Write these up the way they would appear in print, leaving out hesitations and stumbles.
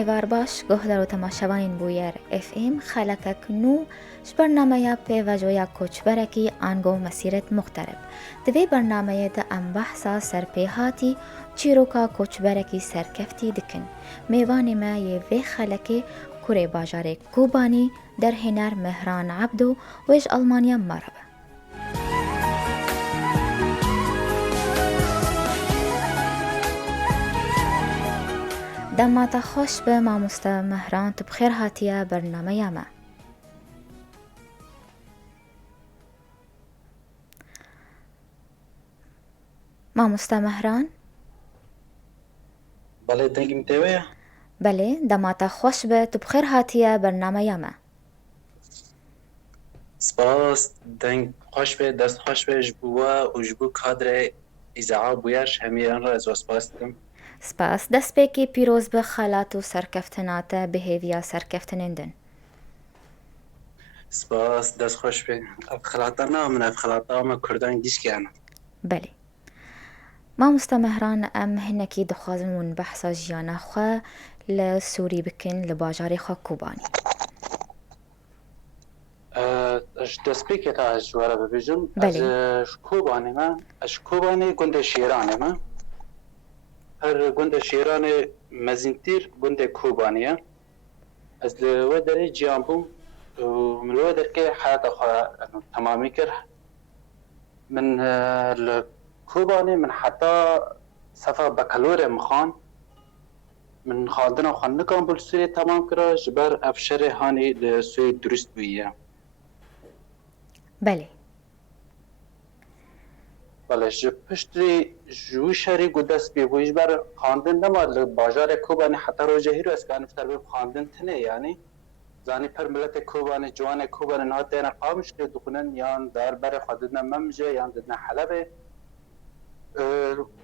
ایوار باش گهدر و تماشاوانین بویر اف ام خلکک نو برنامه پی و جویا کوچ برکی آنگو مسیرت مخترب دوی برنامه ده ام بحثا سرپیهاتی چیروکا کوچ برکی سرکفتی دکن میوانی ما یه وی خلکی کوری باجار کوبانی در هنر مهران عبدو ویج آلمانیا مرحبا دمات خوش به ماموستا مهران تو بخیر هاتیه برنامه ما ماموستا مهران بله دنگی متویه بله دمات خوش به تو بخیر هاتیه برنامه ما سپاس دنگ خوش به دست خوش به جبوه و جبو کادر ایزعا بویرش همیان را از سپاس دم سپاس دست بکی پیروز به خالات و سرکفتنات بهیویا سرکفتنندن سپاس دست خوش به خلاطا نامن اف خلاطا ما کردان گیش کنم بله ماموستا مهران ام هنکی دخوازمون بحثا جیانا خواه لسوری بکن لباجاری خواه کوبانی دست پیکت از جواره ببیجم از بله کوبانه ما از کوبانه گنده شیرانه ما هر گنده شیرانه مزینتیر گنده کوبانه از لو داره جیان بوم من لو در که حیات خواه تمامی کرد من الكوباني من حتى صفا بكالوريا مخان من خاندنا خان نکام بول سوی تمام کرا جبر افشر هانی لسوی درست بویه بله بله جب پشتری جو شهری گودست بیویش بر خاندن نما لباجار کوبانی حتی رو جهی رو اسکان فتر به خاندن تنه یعنی زانی پر ملت کوبانی جوان کوبانی نه تینا قامش که دخونن یان دار بر خودنا ممجه یان دنا حلبه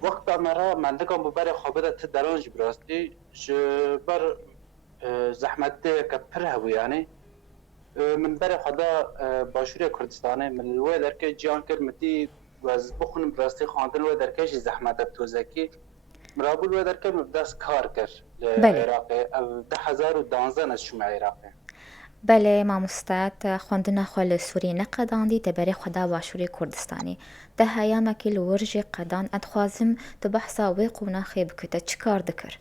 وقت مرا من نگم ببر خابره ت درانج براستی بر زحمت کپر هوا یعنی من بر خدا باشوری کردستانه من الوی در که جان کرد متی واز بخونم براستی خواندن و در کهش زحمت توزکی مرابول و در که مبداس کار کرد بله عراق 2012 از شما عراق بله ماموستات خوندنا خوال سوری نقداندی تبری خدا باشوری کردستانی ده هیاما که لورج قدان ادخوازم تو بحثا وی قونا خیب کتا چکار دکر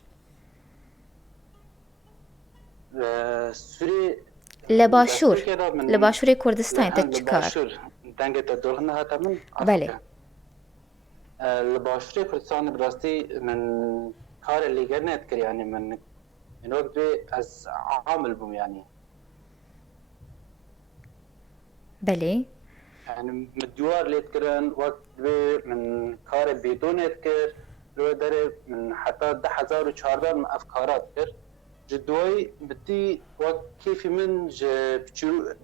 سوری لباشور دسته که من لباشوری کردستانی تا چکار لباشور دنگ تا دلخنه هاتا من بله الباشوری کردستان براستی من کار لیگر نت کر یعنی من این وقت از عامل بوم یعنی بله يعني مدوار ليت كرن وقت من كار بدون كر لو داره من حتى 2014 من افكارات كر جدوي بدي وقت كيف من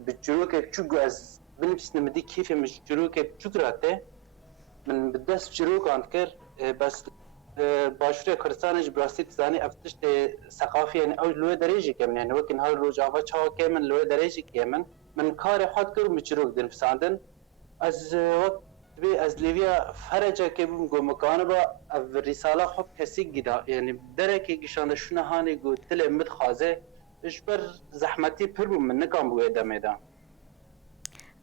بجروك بجوج از بنفس نمدي كيف مش جروك بجوجراته من بدس بجروك عند كر بس باشوری کردستانش براستی تزانی افتش ثقافی یعنی او لو درجه که من یعنی وقتی هر روز آوا چا که من لو درجه که من کار خود کرد مچروک دن فساندن از وقت بی از لیویا فرجه که بیم گو مکانه با او رساله خوب کسی گدا یعنی دره که گشانده شونه هانی گو تل امت خوازه اش بر زحمتی پر بوم من نکام بوی دمیدم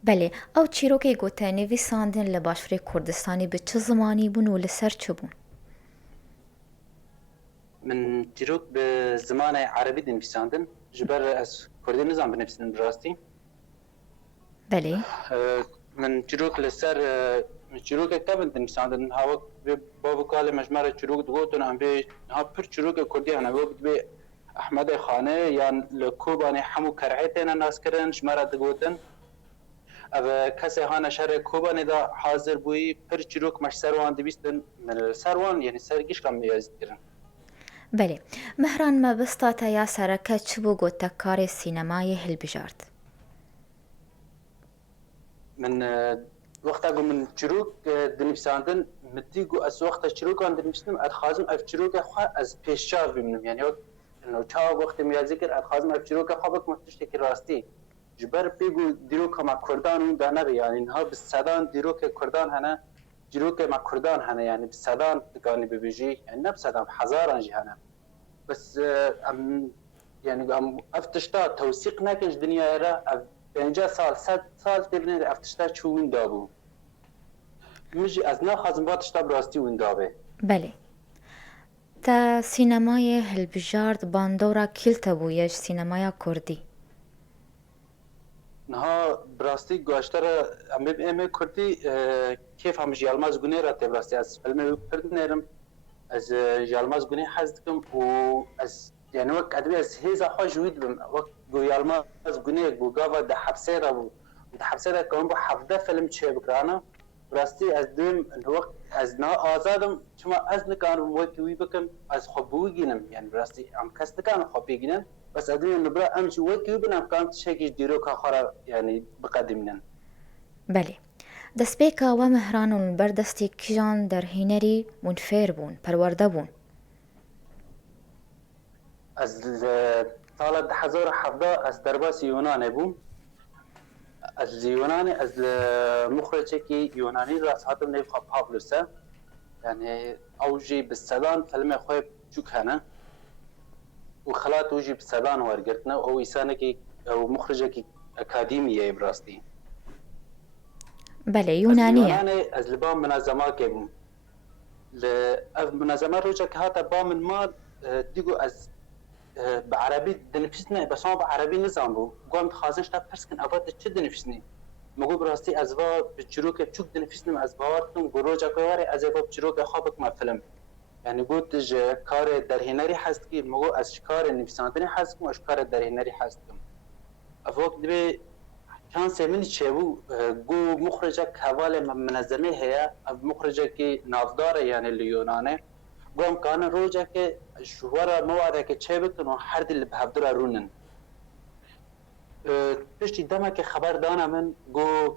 بله او چیروکی گوته نویساندن لباشوری کردستانی به چه زمانی بون و لسر چه بون من چیروک به زمان عربی دن فساندن جبر از کردی نظام بنفسن براستی بله من چروک لسر چروک کبن دن فساندن هاوک بابو کال مجمر چروک دوتون هم به ها پر چروک کردی هنه وقت به احمد خانه یا لکوبانی حمو کرعیتنا ناس کرن شمارا دگوتن او کسی هانه شهر کوبانی دا حاضر بوی پر چروک مش سروان دویستن من سروان یعنی سرگیش کم میازد کرن بله مهران ما بستاتا یا سرکه چه بو گوته کار سینمای هل بجارد من وقت اگه من چروک دنیفساندن مدیگو از وقت چروک آن دنیفسندم ادخازم اف چروک خواه از پیشچاو ببینم یعنی وقت میازی کرد ادخازم اف چروک خواه بک مفتشتی که راستی جبر بگو دیروک ما کردان اون دانه بی یعنی اینها بصدان دیروک کردان هنه جروک ما کردان هنه یعنی بصدان دکانی ببیجی یعنی نه بصدان هزاران جی هنه بس ام يعني ام افتشتا توثيق ناكش دنيا را 50 سال 100 سال تبني افتشتا چو وندا بو مش از ناخذ باتشتا براستی وندا به بله. تا سینمای هلبژارد باندورا کیلتا بویش سینمای کردی. نها براستی گوشتر ام کردی کیف هم جالماز گونه را براستی از فیلم کرد نرم از جالماز گونه حزدکم و از يعني وقت ادبي از هيزا خوش ويد بم وقت جو يالماز گونه جو گاوا ده حبسه را بو ده حبسه را كون بو حفظه فيلم چه بكرانا براستی از دم وقت از نا آزادم چما از نکان وقت وی بکم از خبوی گینم يعني براستی ام کس نکان خبی گینم بس ادوی نبرا امش وقت وی بنام كان شيء ديرو كخرا يعني بقدمنا بله. دەستپێکە و مەهران و بەردەستی کیژان دەرهێنەری منفێر بوون پەروەردە بوون. از سال 2017 از درباس یونان بوم از یونان از مخرجه که یونانی راس هاتم نيف پابلوسا يعني اوجي بالسلان فيلم خوي جوكانا وخلات اوجي بالسلان ورقتنا او انسانه او مخرجه کی اکادمیه براستي بله یونانیه. از لبام منظمات که بوم منظمات روجا که هاتا بام المال دیگو از بعربي دنفسنا بس ما بعربي نظام بو قام خازنش تا پرسكن اباد چه دنفسني مگو براستی از وا بچروک چوک دنفسنم از باورتم گروجا کواری از وا بچروک خوابک ما فيلم يعني قلت كار درهنري حستكي مگو از کار نفساندني حستكم اش کار درهنري حستكم افوق دبي كان سيمني تشبو جو مخرجه حواله منظمه هي مخرجه کی نافدار يعني اليوناني قام كان روجا که شوارا موعده که چه بکن و هر دل بهفدر رونن پشتی دمه که خبر دانه من گو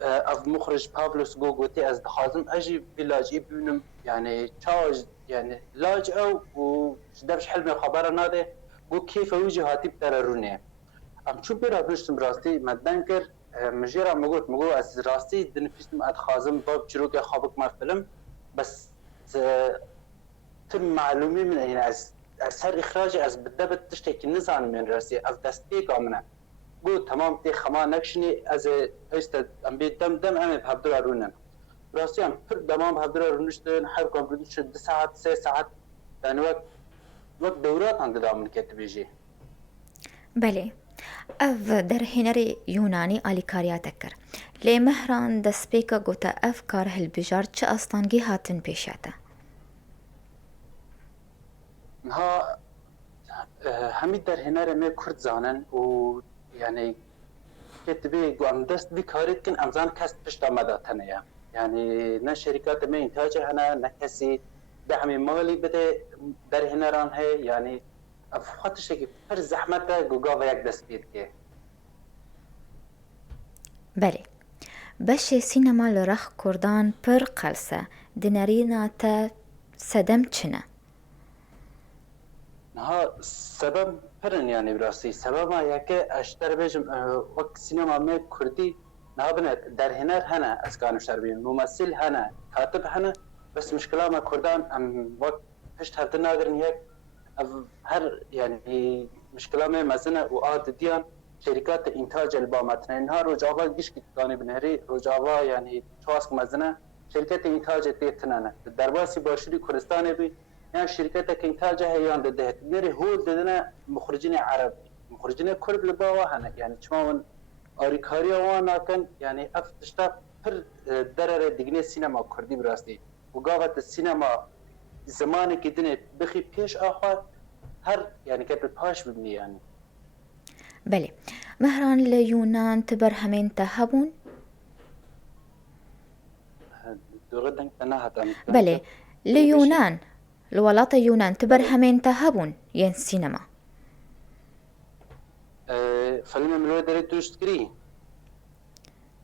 اف مخرج پابلوس گو گوتی از دخازم اجی بلاجی ببینم يعني چاوج يعني لاج او و دبش حلم خبر ناده گو کیف ویجی هاتی بتر رونه ام چون برا پشتم راستی مدن کر مجیرا مگو از راستی دنفیستم ادخازم باب چروک خوابک ما فیلم بس تم معلومي من يعني از سر اخراجي از بدبت تشتكي نزان من راسي اف دستيك امنا قلت تمام تي خما نكشني از است ام بيدم دم ام بهدر رونن راسي ام تمام بهدر رونشتن حر كومبريشن 2 ساعات 3 ساعات يعني وقت دورات عند دام كتبيجي بله. اف دەرهێنەری یونانی ئالیکاریاتە کرد لێ مەهران دەستپێکە گوتە ئەف کار هەلبژار چه ئەستانگی هاتن پێشاتە. ها همي درهنر ما كرد زانن و يعني كتبي قام دست بي كاريت كن امزان كاست بشتا مداتنيا يعني نا شركات ما انتاجه هنا نا كسي دعم مالي بده درهنران هي يعني افخاتش كي فر زحمته گوگا يك دست بيد كي بله. بەشێ سینەما لە ڕەخ کوردان پڕ قەلسە دنەریناتە سەدەم چنە. ها سبب پرن يعني براسي سبب ما يك اشتر بيجم وقت سينما ما كردي نابنا درهنر هنا اسكان شربين ممثل هنا كاتب هنا بس مشكله ما كردان ام وقت فشت هرت ناقرن هيك هر يعني مشكله ما مزنه وعاد ديان شركات انتاج البامتنا انها رجاوا جيش كتاني بنهري رجاوا يعني تواسك مزنه شركات انتاج تيتنانه درباسي باشري كردستان بي يعني شركات انتاج هي عند ده نري هو دنا مخرجين عرب مخرجين كرد لباوا هنا يعني تماما اريكاريا وانا كان يعني افتشتا بر درر دغني سينما كردي براستي وقاوت السينما زمانه كدنه بخي بيش اخر هر يعني كانت باش ببني يعني بله. مەهران لە یونان تبەر هەمێنتە هەبوون. بله. لە یونان لە وڵاتە یونان تبەر هەمێنتە هەبوون یەن سینەما. فيلم ملو دري دوشتكري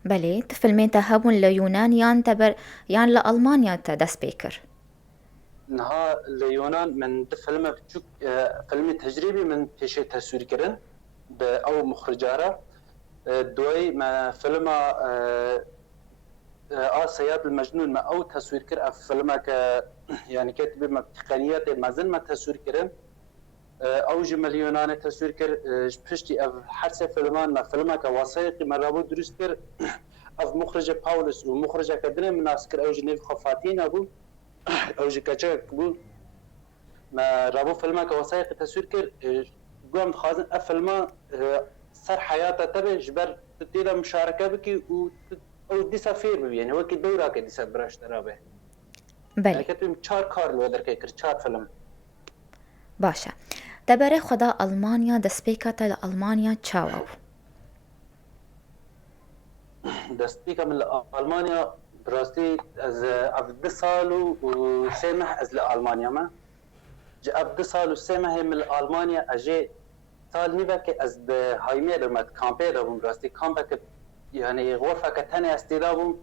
بله. تفلمێنتە هەبوون لە یونان یان تەبەر یان لە ئەڵمانیا تا دەست پێ کرد. نها ليونان من فيلم بتشوك فيلم تجريبي من بيشي تصوير كرن او مخرجاره دوي ما فيلم سياد المجنون ما او تصوير كر فيلم ك يعني كاتب ما تقنيات ما زل ما تصوير كرن اوج مليونان تصوير كر بشتي اف حرسه فيلمان ما فيلمك وثائقي مرابو درست كر اف مخرج باولوس ومخرج كدنا من عسكر اوج نيف خفاتين ابو اوج كاچك بو ما رابو فيلمك وثائقي تصوير كر قام خازن اف فيلم سر حياته تبع جبر تديله مشاركه بكي او دي سفير يعني هو كي دوره كي دي سبرش ترابه بله كتم 4 کار لو در که 4 فیلم باشه دبره خدا آلمانیا دسپیکات لآلمانیا چاو دستيكا من المانيا براستي از 10 سال و سمح از المانيا ما جا 10 سال و سمح من المانيا اجي سال نيبك از هايمي رمت كامبير براستي كامبك يعني غرفه كتاني استيرابم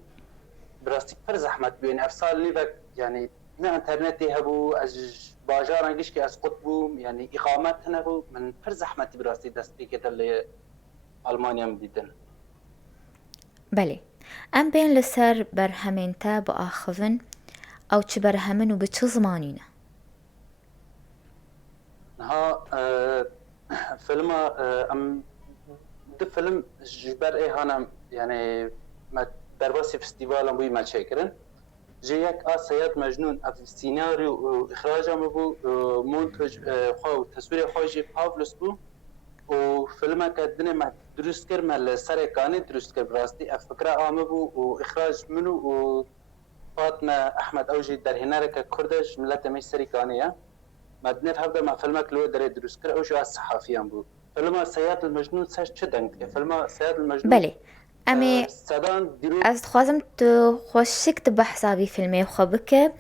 براستي پر زحمت بين افصال نيبك يعني نه انترنتي هبو از باجار انگش که از قطبو يعني اقامت هنبو من پر زحمت براستي دستيكا اللي المانيا مديدن بله ام بین لسر برهمین تا با آخوون او چه برهمن و به چه زمانینه ها فيلم ام ده فيلم جبر ايه هانا يعني ما درباسي فستيفال ام بوي ما شاكرن جيك سياد مجنون اف سيناريو واخراجه مبو مونتاج خو تصوير خوجي بافلوس بو وفيلم كدنا ما درست كر مال سر كاني درست كر براستي فكره امبو واخراج منو وفاطمه احمد اوجي در هنارك كردش ملت ميسري كانيه مدنف هبدا ما فيلمك لو در درست كر اوجي الصحفيان بو فيلم سياد المجنون ساش چدنگ فيلم سياد المجنون بله امی از خوازم تو خوشک تبحثا بی فیلمی خوابکه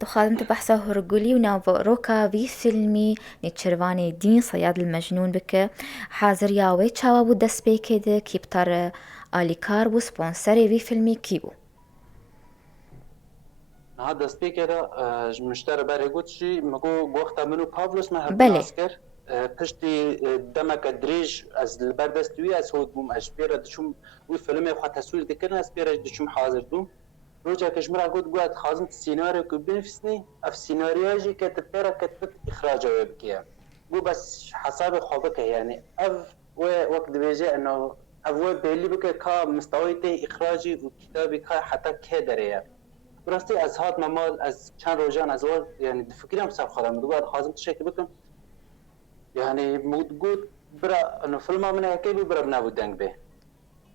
تو خوازم تبحثا هرگولی و ناوروکا بی فیلمی نیچروانی دین صیاد المجنون بکه حاضر یاوی چاوا بود دست بیکده کی بتر آلیکار بو سپونسری بی فیلمی کی بو هذا سبيكر مشتري باري قوتشي مكو وقتها منو بافلوس ما بله. هبناسكر پشتی دمک دریج از البردستوی از هود بوم اشبیره دشم وی فیلم خو تصویر دکرن اشبیره دشم حاضر دوم روجا کشمرا گوت خازم سیناریو کو بنفسنی اف سیناریوجی که تپرا کتب اخراج وبکیه بو بس حساب خوبك يعني اف وقت بيجي انه اف بيلي بك كا مستويته اخراجي وكتابي كا حتى كدريه براستی از هات مال از چند روزان از اول يعني فکرم صاف خدام دوباره خازم تشكي بكم يعني موجود برا انه فيلم من هيك برا بنابو دنگ به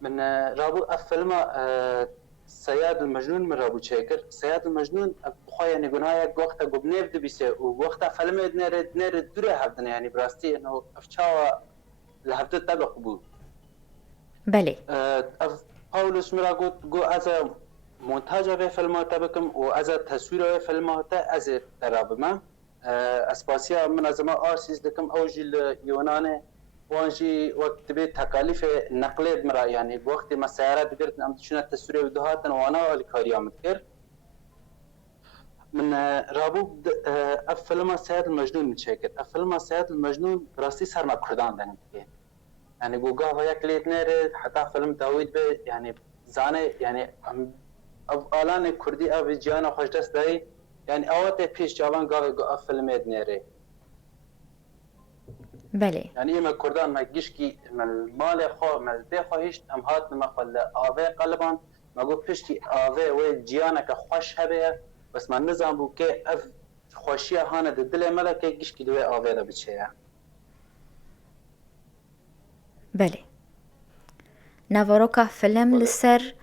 من رابو فيلم سياد المجنون من رابو شاكر سياد المجنون بخويا يعني قنايا وقتها قبنيف دبيسه ووقتها فيلم نر دوره هفتن يعني براستي انه افشاوا لهفته طبق بو بله باولوس مرا قو از مونتاج به فيلمات بكم و از تصوير فيلمات از درابما اسپاسیا منظمه آرسیز دکم اوجی اليونان وانجي وقت بيت تكاليف نقل مرا يعني بوقت ما سيارات قرت ام تشنا التسوير ودهاتن وانا الكاريا متكر من رابو افلم سيد المجنون متشكر افلم سيد المجنون راسي صار ما كردان دنك يعني جوجا ويا كليت نير حتى فيلم داوود به يعني زانه يعني الان كردي اب جانا خوش دست دای يعني اوقات پیش جوان قال فيلم نيري بله يعني ما كردان ما جيشكي مال خو مال بي خويش ام هات ما قال اوي قلبان ما قول بيشتي اوي و جيانك خوش هبه بس ما نظام بو كي اف خوشيه هانه دل ملك جيشكي دو اوي دا بچيا بله نافروكا فيلم لسر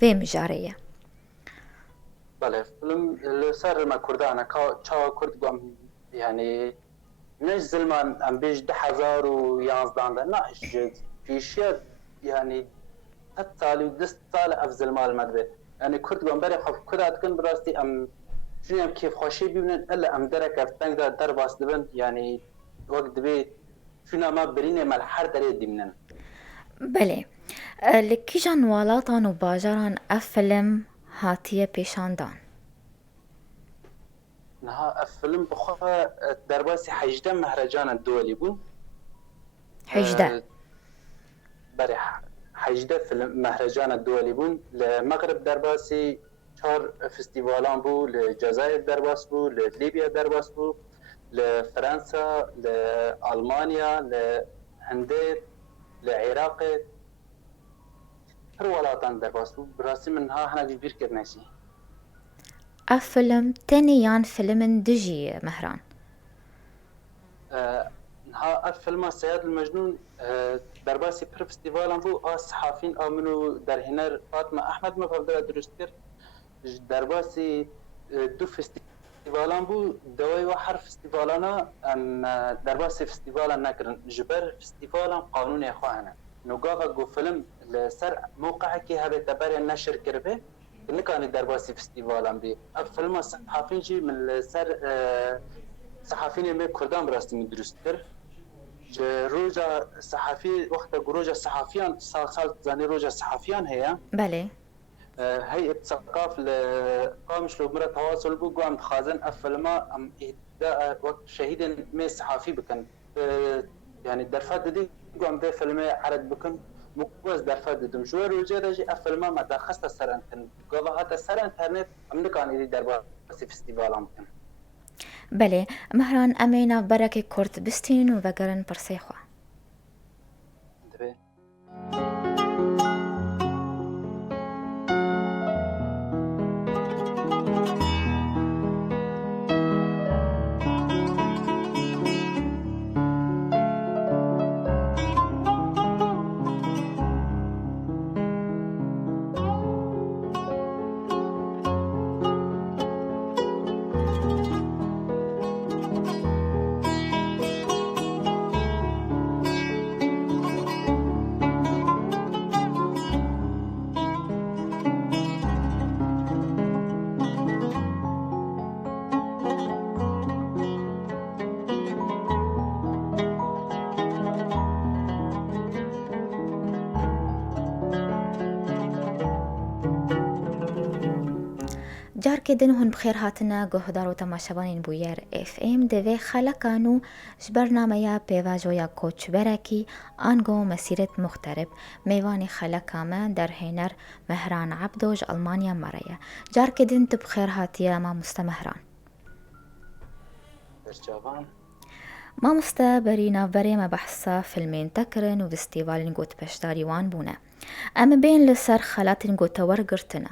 في مجاريه بله فيلم لسر ما كردان كا كرد قام يعني نش زلمان ام بيج 1011 ده ناش فيشيا يعني 3 سال و 10 سال افضل مال مدبه يعني كرد قام بري خف كرات كن براستي ام شنو كيف خوشي بيبنن الا ام درك افتنگ ده در باس دبن يعني وقت بي شنو ما برينه مال حر دري ديمنن بله لكيجان والاتان و باجاران افلم هاتيه پیشاندان نها الفيلم بخوا درباسي حجده مهرجان الدولي بو حجده بري حجده فيلم مهرجان الدولي بو لمغرب درباسي 4 فستيفالان بو لجزائر درباس بو لليبيا درباس بو لفرنسا لألمانيا لهنديت لعراق هر ولاتان درباس بو براسي منها هنا بيبير كرناشي أفلم تانيان فيلم دجي مهران نها فيلم الصياد المجنون درباسي بر فستيفال بو صحافين امنو در هنر فاطمه احمد مفضل درستر درباسي دو فستیوالان بو دوای و هر فستیوالانا ام درباسي فستیوالا نکرن جبر فستیوالا قانون اخوانه نوگاوا گو فیلم لسر موقع کی هبه تبر نشر کربه نکانی درباسي فستیوالان بی فیلم صحافین جی من سر صحافین می کردان براستی می درستر روجا صحافي وقت روجا صحافيان سال زاني روجا صحافيان هي بله هيئة ثقاف لقامش لو مرة تواصل بو قام خازن أفلما أم إهداء وقت شهيد مي صحافي بكن يعني درفات دي قام ده فيلم عرض بكن مقوز درفات دم شو روجا رجي أفلما ما دخست سر انتن قام هذا سر انترنت أم نكان إلي دربا فستيفال عم بكن بله مهران أمينا بركة كورت بستين وبقرن برسيخوا جار كدن هون بخير هاتنا قهدار وتماشبانين بوير اف ام دوي خلقانو جبرنامه بيواجويا كوچ بركي آنگو مسيرة مخترب ميواني خلقامه در هينر مهران عبدوج ألمانيا مريا جار كدن تبخير هاتيا ما مستمهران ما مستبرينا بريما بحثا فيلمين تكرن وفستيفالين قوت بشداري وان بونا اما بين لسر خلاتين قوت ورقرتنا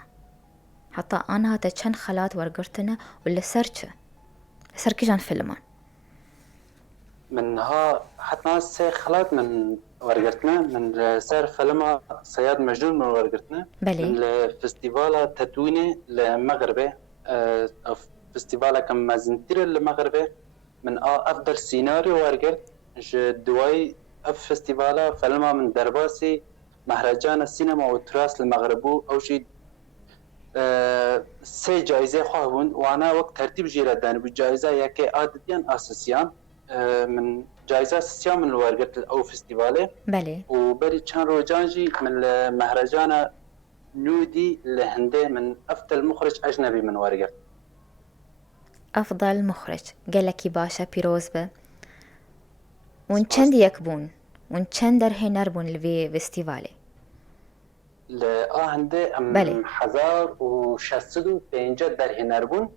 حتى أنا تشن خلات ورقرتنا ولا سركي جان فيلمان منها حتى سي خلات من ورقرتنا من سير فيلم صياد مجنون من ورقرتنا بلي من الفستيفال تتويني لمغربي فستيفال كم مازنتير لمغربي من أفضل سيناريو ورقرت دواي فستيفال فيلم من درباسي مهرجان السينما والتراث المغربو أو شيء سه جایزه خواهون وانا وقت ترتیب جیره دانه بو جایزه یکی عادتیان اساسیان من جایزه اساسیان من ورقت او فستیواله بله و بری چند روجانجی من مهرجان نودي لهنده من افضل مخرج اجنبي من ورقت افضل مخرج قالكي باشا بيروز به ون چند يكبون ون چند در هنر بون لفي فستیواله لآهنده بله 1605 در هنر بون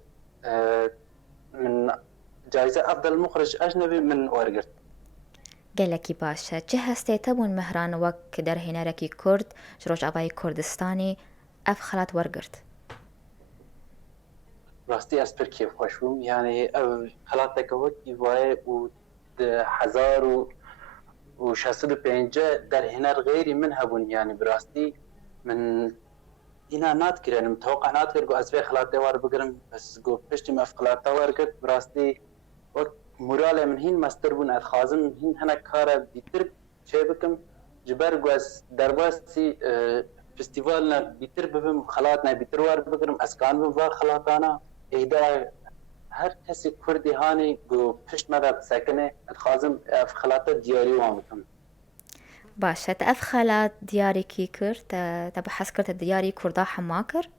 من جایزه افضل مخرج اجنبي من ورقت قالكي باشا چه هسته تبون مهران وك در هنركي كرد جروج عباي كردستاني اف خلات ورقرت راستی اسپر کیف خوشم يعني خلاتك وقت يواي و 1605 در هنر غيري منها بون يعني براستي من اینا نات کرد متوقع نات کرد از وی خلاته وار بگرم بس گو پشتی ما خلاته وار کرد براستی وقت موراله من هین مستر بون از خازم هین هنک کار بیتر چه بکم جبر گو از درباستی فستیوال نا بیتر ببم خلات نا بیتر وار بگرم از کان بم وار خلاتانا ایدا هر کسی کردی هانی گو پشت مدد سکنه از خازم خلاته دیاری وام بکم باشا تأف خلات دياري كيكر تبحث كرت دياري كردا حماكر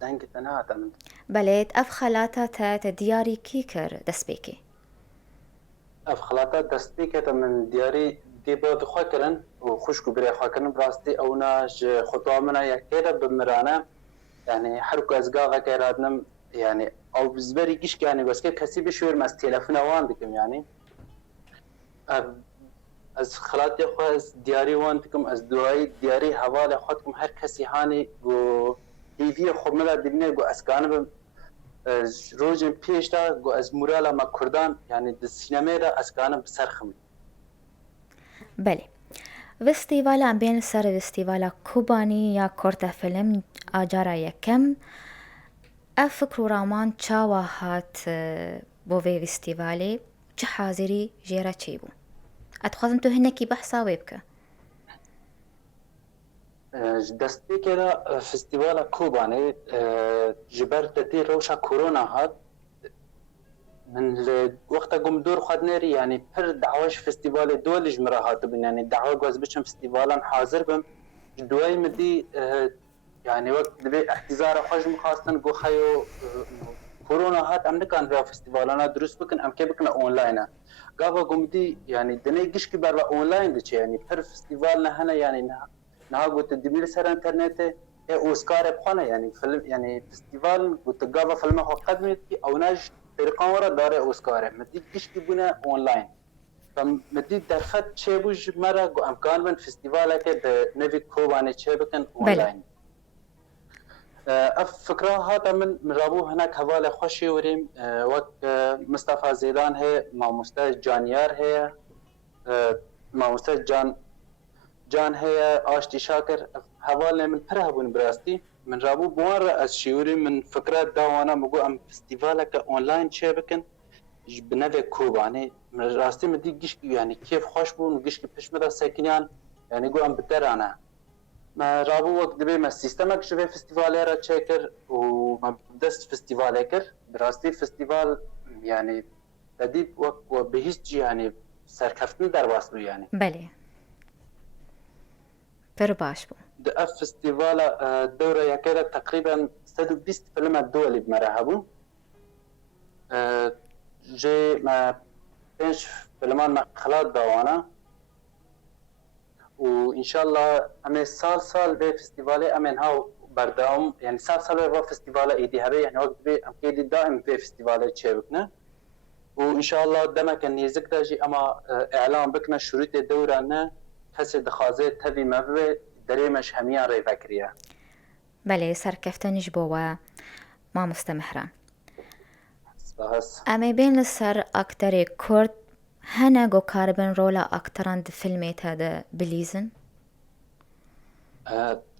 دنگ تنها تمن بله تأف خلاتا دياري كيكر دسبيكي اف خلاتا دسبيكي تمن دياري دي بود خو کرن و خوشكو بري خو کرن براستي اونا خطوه منا يكيدا بمرانا يعني حركو ازغاغا كيرادنم يعني او بزبري كيش يعني بس كسي بشور مس تلفون واندكم يعني از خلاتي خو از دياري واندكم از دواي دياري حواله خدكم هر كسي هاني جو تي في خو ملا دبنه جو اسكان روزن پیش دا گو از مورالا ما کردان یعنی د سینما را اسکانم بسرخم. بله. فستیوال ام بین سر فستیوال کوبانی یا کورت فیلم آجارا یکم افکر و رامان چاوا هات بو في فستیوالی چه حاضری جیرا چی بو اتخوازم تو هنکی بحثا ویبکه دستی که را فستیوال کوبانی جبر تدی روشا کرونا هات من وقتا قم دور خد نيري يعني پر دعواش فستیوال دولج مراهات بن يعني دعوا جواز بشم فستیوالا حاضر بم دواي مدي يعني وقت دبي احتزار خوش مخاصن جو خيو كورونا هات ام نكان في فستيفالانا دروس بكن ام كي بكن اونلاين قاوا قمدي يعني دني قش كي برا اونلاين دچ يعني پر فستيفالنا هنا يعني نها قلت دبي سر انترنت اي اوسكار بخونه يعني فيلم يعني فستيفال قلت قاوا فيلم هو قدمت او ناج فرقان ورا دار اوسكار مدي قش كي بنا اونلاين فمدي درفت چبوج مرا امكان من فستيفال كه بنوي كوبانه چه بكن اونلاين اف فكره هذا من رابو هناك حواله خوشي وريم وقت مصطفى زيدان هي مع مستاذ جانيار هي مع مستاذ جان هي آشتي شاكر حواله من برهبون براستي من رابو بوان رأس شيوري من فكرات داوانا مقو ام فستيفالك اونلاين شابكن بنوي كوباني من راستي مدي قش يعني كيف خوش بون قش بش مدى ساكنيان يعني قو ام بدرانا ما رابو وقت دبي ما سيستمك شوفي فستيفالي را تشيكر وما بدست فستيفالي كر براستي فستيفال يعني تديب وقت وبهيج يعني سركفتن در واسلو يعني بله پر باش بو ده فستيفال الدورة يكاد تقريبا 120 فيلم دولي بمرحبون جي ما بينش فيلمان ما خلات دوانا وان شاء الله امي سال به فستیوال امن ها بردام يعني سال به فستیوال ایدی هبه يعني وقت به ام كيدي دائم به فستیوال چه بكنا وان شاء الله دمك نيزك داجي اما اعلان بكنا شروط دورانه کسی دخوازه تبي مبه دريمش هميان ري فكريه بله سرکفتنش بو و ما مستمحران بس اما بین السر اکتر کرد هنا جو كاربن رولا أكتران فيلميت هذا بليزن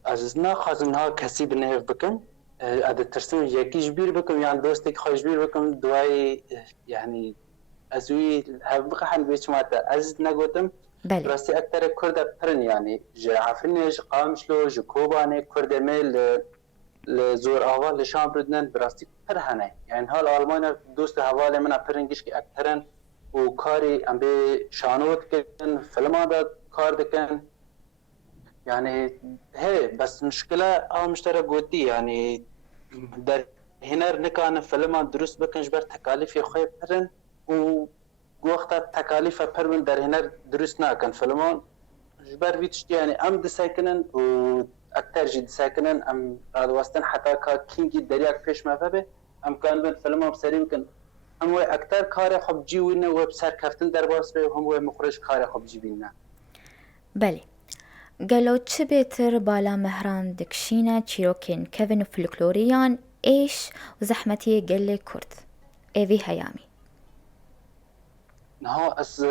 عزيزنا خازمها كسي بنهف بكم هذا ترسم يكيش بير بكم يعني دوستك خوش بير بكم دواي يعني أزوي هبقى حن بيش ماتا عزيزنا قوتم راسي أكتر كرد برن يعني عفرنيش قامشلو جكوباني كرد ميل لزور آوال لشام بردنن براستي برهنه يعني هال آلمانيا دوست حوالي من برنگش که اکترن و کاری ام به شانوت کن فیلم ها کار دکن يعني هي بس مشكلة مشترك قوتي يعني در هنر نكان فيلم درست بكنش بر تكاليف يخوي برن و وقت تكاليف برن در هنر درست ناكن فيلم جبر بيتش يعني ام دساكنن و اكتر جد ساكنن ام رادواستن حتى كينجي درياك فيش ما فبه ام كان بن فيلم بسري بكن هم اكتر کار خوب جیوینه و بسر کفتن در باس به هم مخرج کار خوب جیوینه بله قالوا چه بيتر بالا مهران دكشينا تشيروكين كيفن فلكلوريان ايش وزحمتي قال كرد ايفي هيامي نها از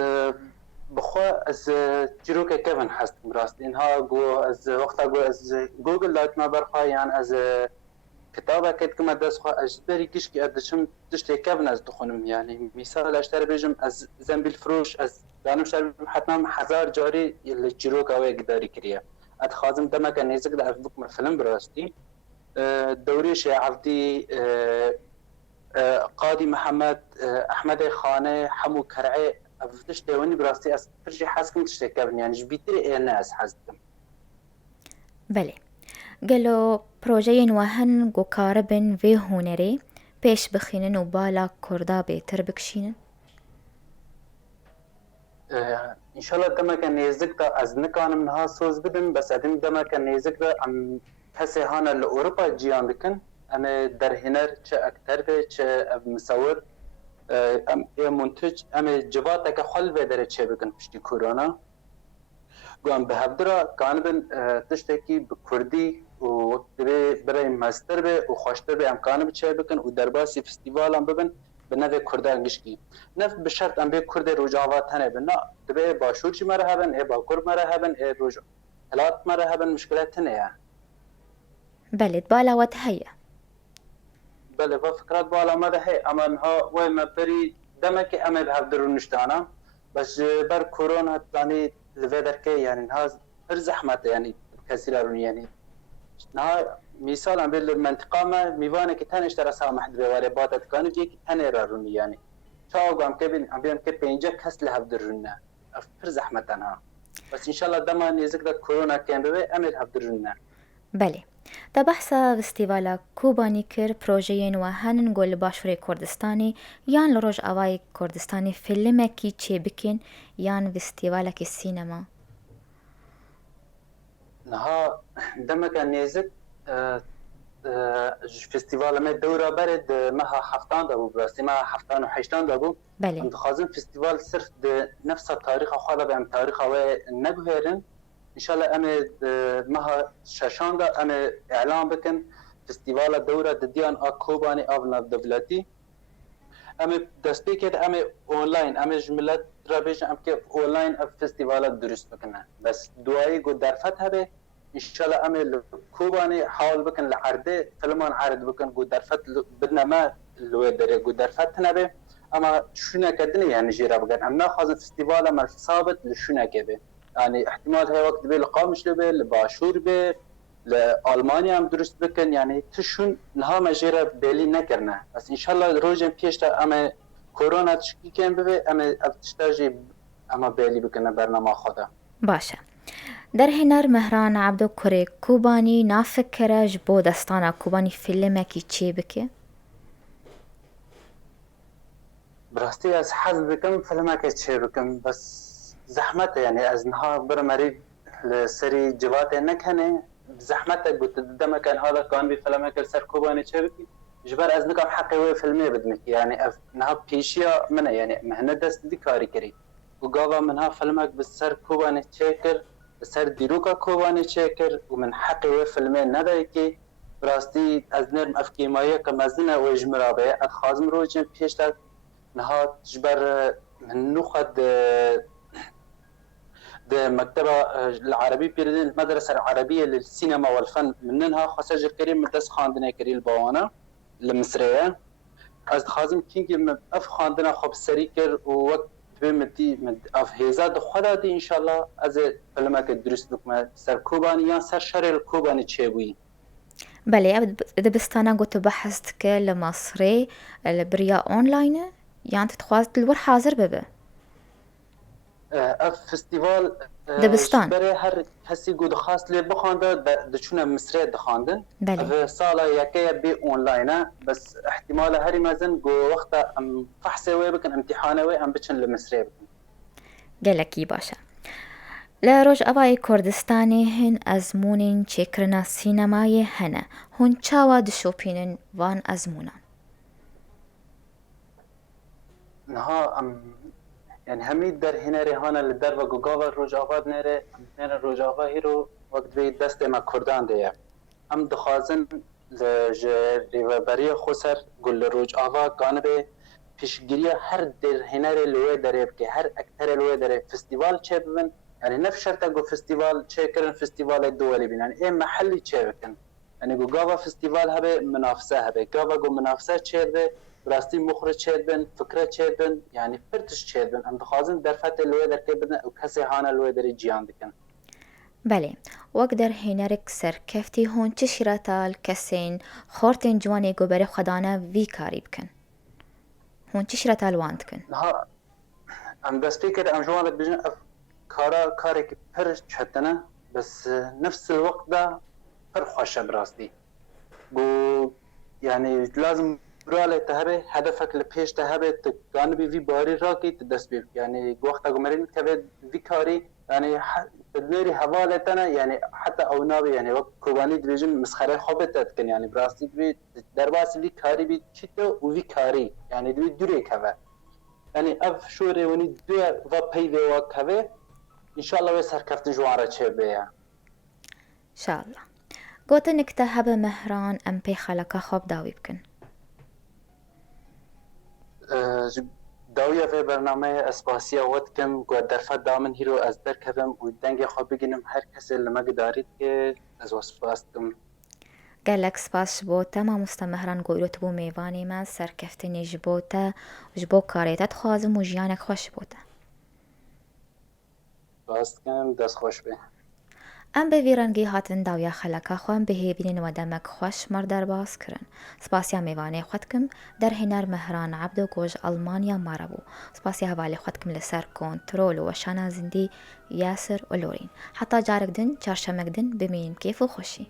بخوا از تشيروكي كيفن حست براست انها جو از وقتا جو از جوجل لات ما برخا يعني از كتابة كنت كما داسخو أجبري كشكي أدشم تشتي كابن از دخونم يعني مثال أشتري بيجم از زنبيل فروش از دانم شتري حتما حزار جاري اللي جروك أوي قداري كريا أتخازم دمك نيزك دا أفبك من فيلم براستي دوري شي عبدي قاضي محمد أحمد خانة حمو كرعي أفتشتي وني براستي أسفرشي حاسكم تشتي كابن يعني جبيتري إيه ناس حاسكم بله قالوا بروجين وهن جو كاربن في هونري بيش بخينن وبالا كردا بيتر بكشينن ان شاء الله دما كان نيزك دا از نكان منها سوز بدم بس ادم دما كان نيزك دا ام كسي هانا لاوروبا جيان دكن ام در هنر چه اکتر به چه مصور ام منتج ام جوات که خل به در چه بکن پشتی کرونا گوام به هفدرا کانبن تشتکی به کردی و برای مستر به و خوشتر به امکان به چه بکن و در باسی فستیوال هم ببن به نوع کردان گشکی نف به شرط ام به کرد روجاوات هنه بنا دبه باشور چی مرحبن ای با کرد مرحبن ای روج هلات مرحبن مشکلات هنه بله بالاوت هيا بله و فکرات بالا مده هی اما ها و ما بری دمک اما به هفدرو نشتانا بس بر کرونا يعني لفدر که يعني ها هر زحمت يعني كثير روني يعني نا مثال ام بالمنطقه ما ميوانه که تنش در سامح به ولی بادت کانو جی تن روني يعني چاو گام که بین ام بیم که پنجه کس له هفدرونه هر زحمت ها بس ان شاء الله دما ذکر کرونا کم به امر هفدرونه بله ده بحثا فستیوالا کوبانی کر پروژه و هنن گل باشوری کردستانی یان لروج آوای کردستانی فیلم کی چه بکن یان فستیوالا کی سینما نها دمك نيزك فستیوال ما دوره برد مها حفتان دابو براستی مها حفتان و حشتان دابو بله ام دخوازم فستیوال صرف ده نفس تاریخ خواهد به ام تاریخ و نگوهرن انشالله ام مها ششان دا ام اعلام بکن فستیوال دوره دیان آکوبانی آونا دولتی ام دست بکرد ام اونلاین ام جملت را بیش ام که اونلاین فستیوال درست بکنه بس دعایی گو در فتح به انشالله ام کوبانی حاول بکن لعرده فلمان عرض بکن گو در فتح بدنا ما لو داره گو در فتح نبه اما شونه کردنی يعني جيرا بقى ام ناخذ فستيفال مال ثابت لشونه كده يعني احتمال هي وقت بي القامش به لباشور به لالمانيا هم درست بكن يعني تشون نها مجيرا بالي نكرنا بس ان شاء الله روجن بيشتا اما كورونا تشكي كان به اما تشتاجي اما بالي بكن برنامج خدا باشه در هنر مهران عبدو کره کوبانی نافکره جبو دستانا کوبانی فیلم کی چه بکه براستی از حظ بكم فيلم كتشي بكم بس زحمته يعني از نها برمري لسري جوات نكهنه زحمته قلت دم كان هذا كان بفيلم كسر كوباني تشبكي جبر از نكم حقي وي فيلمي بدمك يعني نها بيشيا من يعني مهنه دست دي كاري كري وقاوا منها فيلمك بالسر كوباني تشكر سر ديروكا كوباني تشكر ومن حقي وي فيلمي ندايكي براستی از نرم افکیمایی که مزنه و اجمرابه ادخازم روچن پیشتر نها تجبر من نخد ده مكتبة العربي بيردين المدرسة العربية للسينما والفن منها خساجر كريم مدرس خاندنا كريم البوانا المصرية از خازم كينجي من اف خاندنا خب سريكر ووقت بمدي اف هيزاد خدا دي ان شاء الله از فيلمك درست بكم سر كوباني يا سر شر الكوباني تشيبوي بله دبستانا قلت بحثت که لمصري البريا اونلاين يعني تتخواز الور حاضر ببه اف فستیوال دبستان برای هر کسی گود خواست لی بخوانده دچونه مصری دخواندن بله سالا یکی بی اونلاینه بس احتمال هری مزن گو وقت ام فحصه وی بکن امتحانه وی ام بچن لمصری بکن گلکی باشه لروج اوای کردستانی هن ازمونین چکرنا سینمای هنه هن چاوا دشوپینن وان ازمونان نها ام يعني هميد در هنا رهانا لدر و گوگاوا روجاواد نره نره روجاوا هیرو وقت بی دست ما کردان دیه ام دخوازن ریوبری خسر گل روجاوا گانبه پیشگیری هر در هنا لوی دره که هر اکتر لوی دره فستیوال چه ببن يعني نفس شرط گو فستیوال چه کرن فستیوال دولی بین يعني ايه محلی چه بکن يعني گوگاوا فستیوال هبه منافسه هبه گاوا گو منافسه چه به براستی مخرج چیدن فکر چیدن یعنی پرتش چیدن ام دخوازن در فتح لوی در که بدن او کسی هانا لوی در جیان دکن بله وقت در هنرک سرکفتی هون چه شیراتال کسین خورتین جوانی گوبره خدانه وی کاری بکن هون چه شیراتال واند کن ها ام دست فکر ام جوان بجن اف کاری که پر چتنه بس نفس الوقت ده پر خوشه براستی گو يعني لازم برای تهبه هدفك لپیش تهبه تگانبی وی باری را که دست بیب یعنی وقتا گمرین که وی کاری يعني تدميري حوالتنا يعني حتى او نابي يعني وقت كوباني دبيجن مسخره خوبتت كن يعني براستي دبي درباس لي كاري بي تشتو وفي كاري يعني دبي دوري كفا يعني اف شوري وني دو و بي و كفا ان شاء الله وسر كفت جواره چبه إن شاء الله قوتنك تهب مهران أم بي خلقا خوب داوي بكن داویه في برنامه اسپاسیا وقت کم گو درفت دامن هیرو از در کفم و دنگ خواب بگینم هر کسی لما دارید که از واسپاس کم قالك سباس جبوتا ما مستمهران قويلو تبو ميواني ما سركفتني جبوتا وجبو كاريتات خوازم وجيانك خوش بوتا باست کم دست خوش به ام به ویرانگی هاتن داویا خلقا خوان به هیبین و دمک خوش مردر باز کرن سپاسیا میوانه خودکم در هنر مهران عبد و گوش آلمانیا ماربو سپاسیا حوالی خودکم لسر کنترول و شانا زندی یاسر و لورین حتی جارک دن چارشمک دن بمین کیف و خوشی